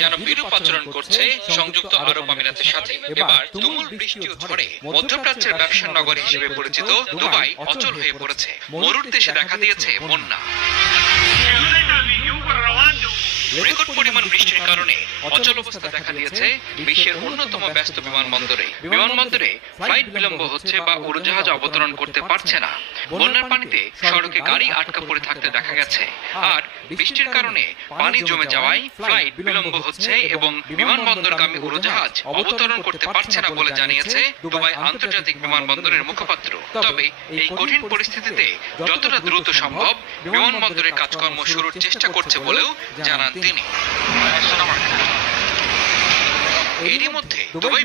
যেন বিরূপ আচরণ করছে সংযুক্ত আরব আমিরাতের সাথে। এবার তুমুল বৃষ্টি ও ঝড়ে মধ্যপ্রাচ্যের ব্যবসার নগর হিসেবে পরিচিত দুবাই অচল হয়ে পড়েছে। মরুর দেশে দেখা দিয়েছে বন্যা। রেকর্ড পরিমাণ বৃষ্টির কারণে অচল অবস্থা দেখা দিয়েছে বিশ্বের অন্যতম ব্যস্ত বিমানবন্দরে। বিমানবন্দরে ফ্লাইট বিলম্ব হচ্ছে বা উড়োজাহাজ অবতরণ করতে পারছে না। বন্যার পানিতে সড়কে গাড়ি আটকা পড়ে থাকতে দেখা গেছে। আর বৃষ্টির কারণে পানি জমে যাওয়ায় ফ্লাইট বিলম্ব হচ্ছে এবং বিমানবন্দরগামী উড়োজাহাজ অবতরণ করতে পারছে না বলে জানিয়েছে দুবাই আন্তর্জাতিক বিমানবন্দরের মুখপাত্র। তবে এই কঠিন পরিস্থিতিতে যতটা দ্রুত সম্ভব বিমানবন্দরের কাজকর্ম শুরুর চেষ্টা করছে বলেও জানান তিনি। এরই মধ্যে দুবাই